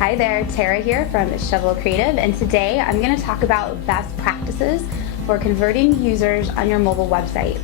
Hi there, Tara here from Shovel Creative, and today I'm going to talk about best practices for converting users on your mobile websites.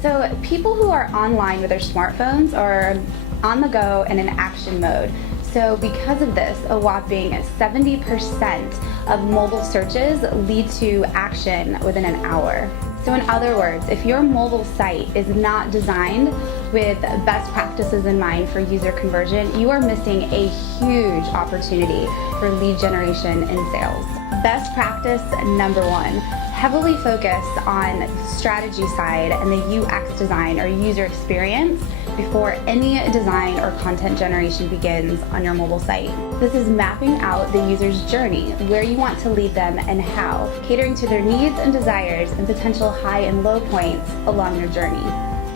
So people who are online with their smartphones are on the go and in action mode. So because of this, a whopping 70% of mobile searches lead to action within an hour. So in other words, if your mobile site is not designed with best practices in mind for user conversion, you are missing a huge opportunity for lead generation and sales. Best practice number one, heavily focus on the strategy side and the UX design or user experience before any design or content generation begins on your mobile site. This is mapping out the user's journey, where you want to lead them and how, catering to their needs and desires and potential high and low points along their journey.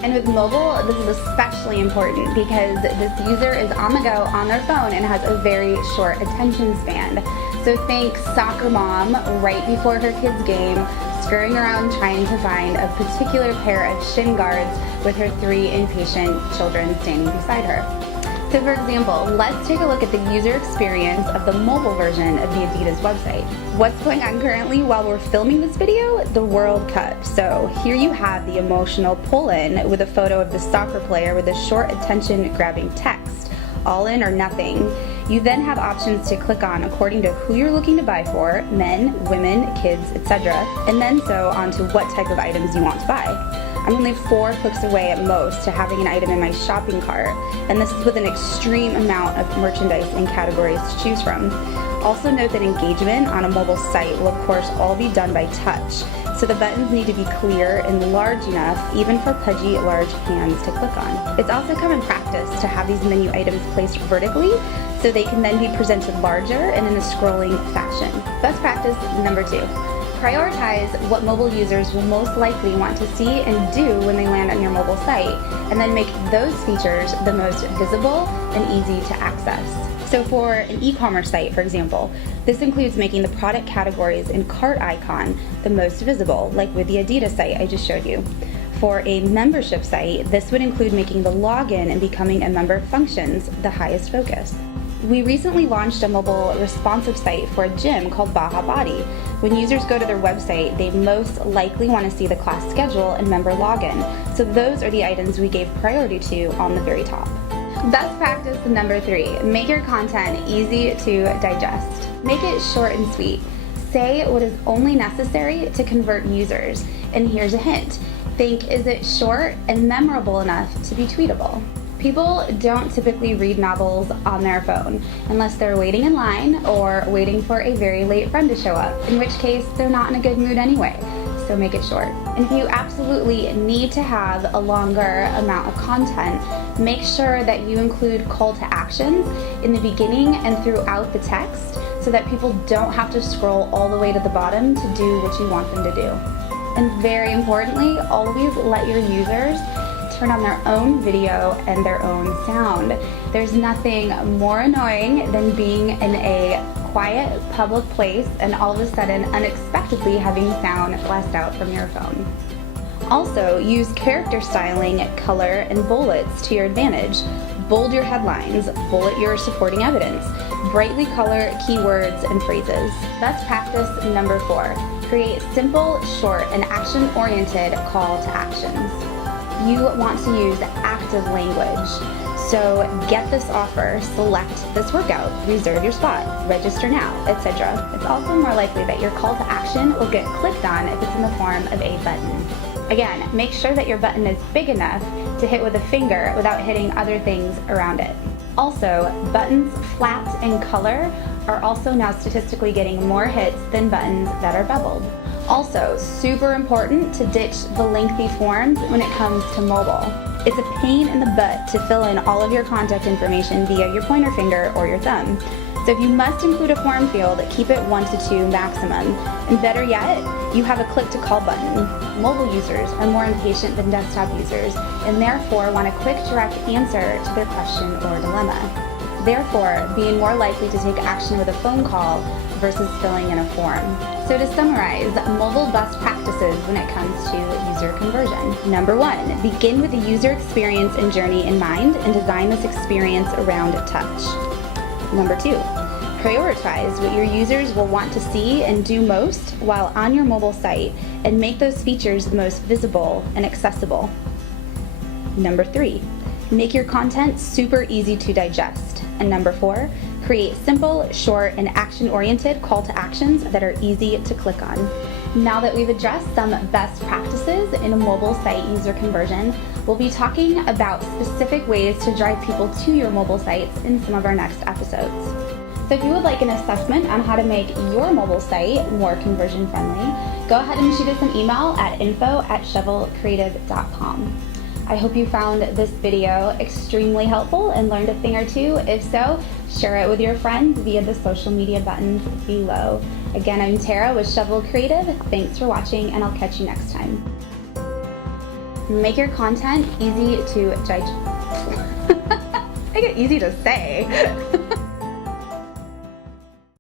And with mobile, this is especially important because this user is on the go on their phone and has a very short attention span. So think soccer mom right before her kid's game, scurrying around trying to find a particular pair of shin guards with her 3 impatient children standing beside her. So for example, let's take a look at the user experience of the mobile version of the Adidas website. What's going on currently while we're filming this video? The World Cup. So here you have the emotional pull-in with a photo of the soccer player with a short attention-grabbing text, all in or nothing. You then have options to click on according to who you're looking to buy for, men, women, kids, etc. And then so on to what type of items you want to buy. I'm only 4 clicks away at most to having an item in my shopping cart, and this is with an extreme amount of merchandise and categories to choose from. Also note that engagement on a mobile site will of course all be done by touch, so the buttons need to be clear and large enough even for pudgy large hands to click on. It's also common practice to have these menu items placed vertically so they can then be presented larger and in a scrolling fashion. Best practice number 2. Prioritize what mobile users will most likely want to see and do when they land on your mobile site, and then make those features the most visible and easy to access. So for an e-commerce site, for example, this includes making the product categories and cart icon the most visible, like with the Adidas site I just showed you. For a membership site, this would include making the login and becoming a member functions the highest focus. We recently launched a mobile responsive site for a gym called Baja Body. When users go to their website, they most likely want to see the class schedule and member login. So those are the items we gave priority to on the very top. Best practice number 3, make your content easy to digest. Make it short and sweet. Say what is only necessary to convert users. And here's a hint. Think, is it short and memorable enough to be tweetable? People don't typically read novels on their phone unless they're waiting in line or waiting for a very late friend to show up, in which case they're not in a good mood anyway, so make it short. And if you absolutely need to have a longer amount of content, make sure that you include call to actions in the beginning and throughout the text so that people don't have to scroll all the way to the bottom to do what you want them to do. And very importantly, always let your users turn on their own video and their own sound. There's nothing more annoying than being in a quiet public place and all of a sudden unexpectedly having sound blast out from your phone. Also, use character styling, color, and bullets to your advantage. Bold your headlines, bullet your supporting evidence, brightly color keywords and phrases. Best practice number 4, create simple, short, and action-oriented call to actions. You want to use active language. So get this offer, select this workout, reserve your spot, register now, etc. It's also more likely that your call to action will get clicked on if it's in the form of a button. Again, make sure that your button is big enough to hit with a finger without hitting other things around it. Also, buttons flat in color are also now statistically getting more hits than buttons that are beveled. Also, super important to ditch the lengthy forms when it comes to mobile. It's a pain in the butt to fill in all of your contact information via your pointer finger or your thumb. So if you must include a form field, keep it 1 to 2 maximum. And better yet, you have a click to call button. Mobile users are more impatient than desktop users and therefore want a quick, direct answer to their question or dilemma. Therefore, being more likely to take action with a phone call versus filling in a form. So to summarize, mobile best practices when it comes to user conversion. Number 1, begin with the user experience and journey in mind and design this experience around touch. Number 2, Prioritize what your users will want to see and do most while on your mobile site, and make those features the most visible and accessible. Number 3, make your content super easy to digest. And number 4, create simple, short, and action-oriented call to actions that are easy to click on. Now that we've addressed some best practices in a mobile site user conversion, we'll be talking about specific ways to drive people to your mobile sites in some of our next episodes. So if you would like an assessment on how to make your mobile site more conversion friendly, go ahead and shoot us an email at info@shovelcreative.com. I hope you found this video extremely helpful and learned a thing or two. If so, share it with your friends via the social media buttons below. Again, I'm Tara with Shovel Creative. Thanks for watching, and I'll catch you next time. Make your content easy to digest. Make it easy to say.